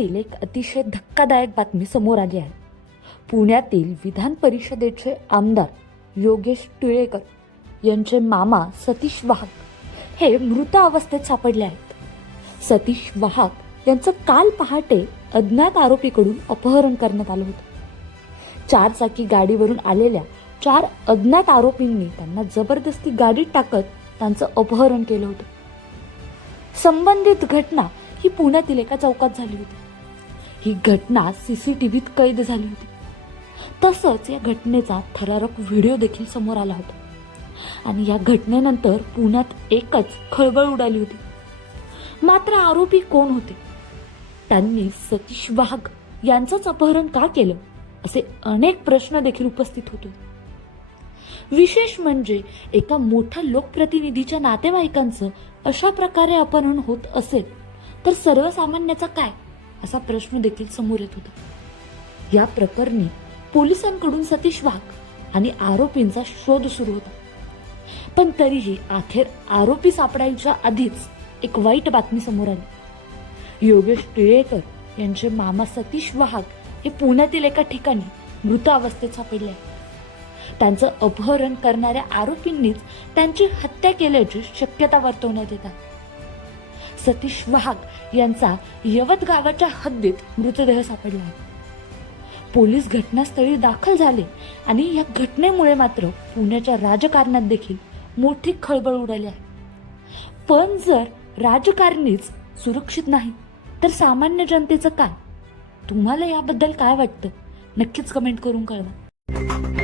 पुण्यातील एक अतिशय धक्कादायक बातमी समोर आली आहे. पुण्यातील विधान परिषदेचे आमदार योगेश टिळेकर यांचे मामा सतीश वाहक हे मृत अवस्थेत सापडले आहेत. सतीश वाहक यांचं काल पहाटे अज्ञात आरोपीकडून अपहरण करण्यात आलं होतं. चारचाकी गाडीवरून आलेल्या चार अज्ञात आरोपींनी त्यांना जबरदस्ती गाडीत टाकत त्यांचं अपहरण केलं होतं. संबंधित घटना ही पुण्यातील एका चौकात झाली होती. ही घटना सीसीटीव्हीत कैद झाली होती. तसंच या घटनेचा थरारक व्हिडिओ देखील समोर आला होता. आणि या घटनेनंतर पुण्यात एकच खळबळ उडाली होती. मात्र आरोपी कोण होते? त्यांनी सतीश वाघ यांचंच अपहरण का केलं? असे अनेक प्रश्न देखील उपस्थित होते. विशेष म्हणजे एका मोठ्या लोकप्रतिनिधीच्या नातेवाईकांचं अशा प्रकारे अपहरण होत असेल तर सर्वसामान्याचा काय? असा प्रश्न देखील समोर येत होता. या प्रकरणी पोलिसांकडून सतीश वाघ आणि आरोपींचा शोध सुरू होता. पण तरीही अखेर आरोपी सापडायच्या आधीच एक वाईट बातमी समोर आली. योगेश टिळेकर यांचे मामा सतीश वाहक हे पुण्यातील एका ठिकाणी मृत अवस्थेत सापडले त्यांचं अपहरण करणाऱ्या आरोपींनीच त्यांची हत्या केल्याची शक्यता वर्तवण्यात येतात सतीश वाघ यांचा यवत गावाच्या हद्दीत मृतदेह सापडला आहे. पोलीस घटनास्थळी दाखल झाले आणि या घटनेमुळे मात्र पुण्याच्या राजकारणात देखील मोठी खळबळ उडाली आहे. पण जर राजकारणीच सुरक्षित नाही तर सामान्य जनतेचं काय? तुम्हाला याबद्दल काय वाटतं? नक्कीच कमेंट करून कळवा.